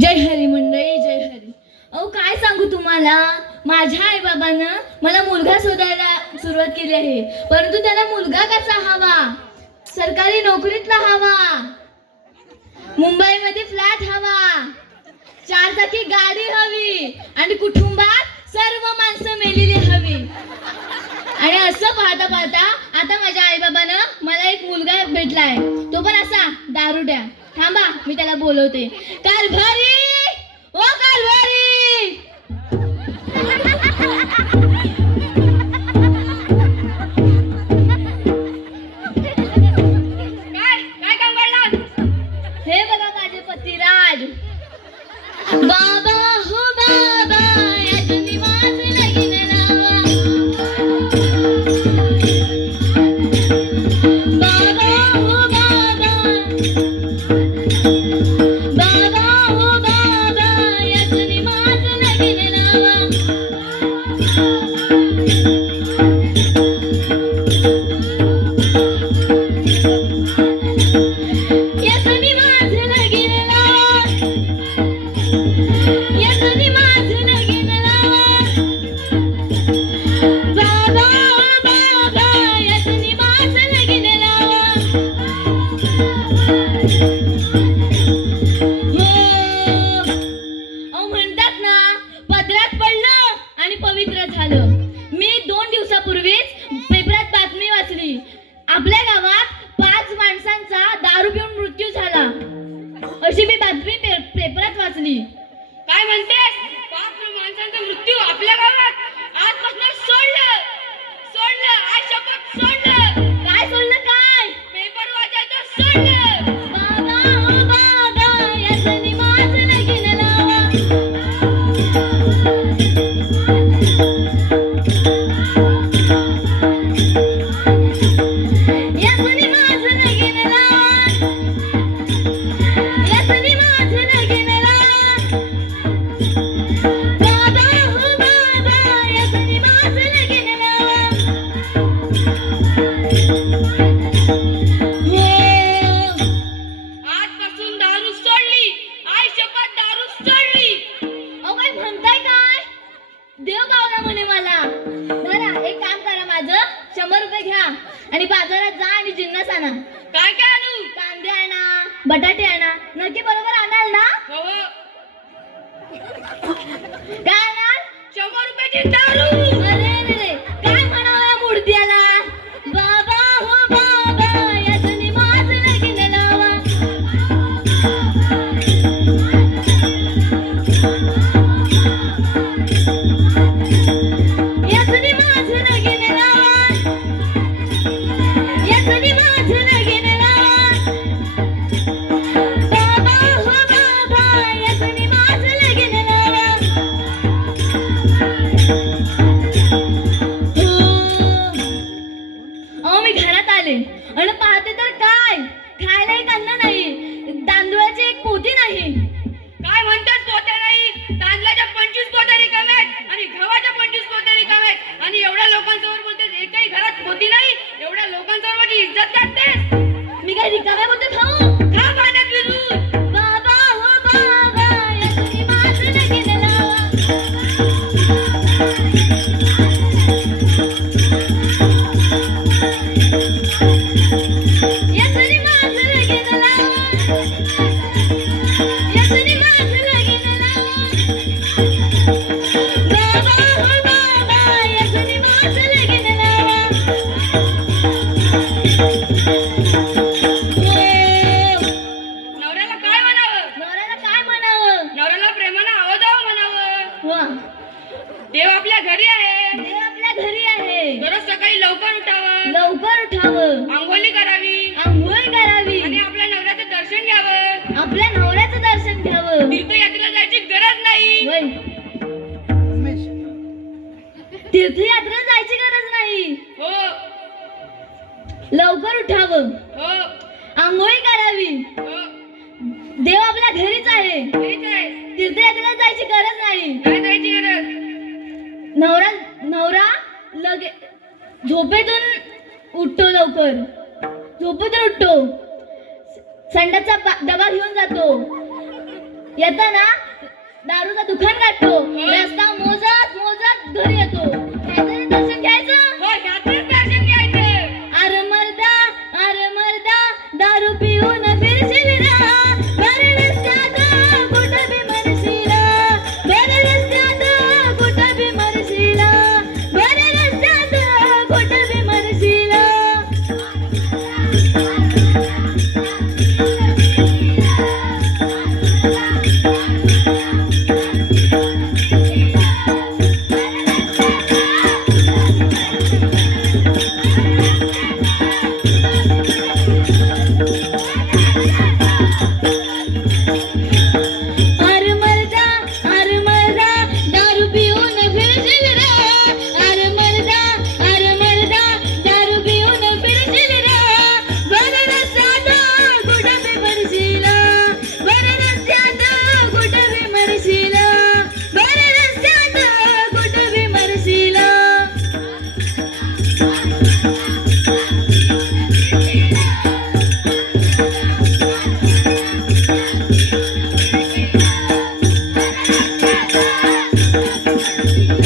जय हरी मंडळी जय हरी. अहो काय सांगू तुम्हाला? माझ्या आई बाबानं मला मुलगा शोधायला सुरुवात केली आहे. परंतु त्याला मुलगा कसा हवा? सरकारी नोकरीतला हवा. मुंबईमध्ये फ्लॅट हवा. चार चाकी गाडी हवी. आणि कुटुंबात सर्व माणसं मेलेली हवी. आणि असं पाहता पाहता आता माझ्या आई बाबानं मला एक मुलगा भेटलाय. तो पण असा दारुड्या थांबा मी त्याला बोलवते. काल भरी पवित्र झालं. मी दोन दिवसापूर्वीच पेपरात बातमी वाचली. आपल्या गावात पाच माणसांचा दारू पिऊन मृत्यू झाला. अशी मी बातमी पे- पेपरात वाचली. बाजारात जा आणि जिन्नस आणा. काय काय आणू? कांदे आणा बटाटे आणा. नक्की बरोबर आणाल ना? हो. काय आणाल? शंभर रुपयाची देव आपल्या घरी आहे. देव आपल्या घरी आहे. दररोज सकाळी लवकर उठावं. लवकर उठावं. आंघोळी करावी. आंघोळ करावी. आणि आपल्या नवऱ्याचं दर्शन घ्यावं. आपल्या नवऱ्याचं दर्शन घ्यावं. तीर्थयात्रेला जायची गरज नाही. वय तीर्थयात्रा जायची गरज नाही. हो. लवकर उठावं. हो. आंघोळी करावी. हो. देव आपल्या घरीच आहे. आहे. तीर्थयात्रेला जायची गरज नाही. काय जायची गरज. नवरा नवरा लगे झोपेतून उठतो लवकर. झोपेतून उठतो. संडाचा डबा घेऊन जातो. येताना दारूचा दुकान काढतो. रस्ता मोजत मोजत घरी येतो. दर्शन घ्यायचं. Thank you.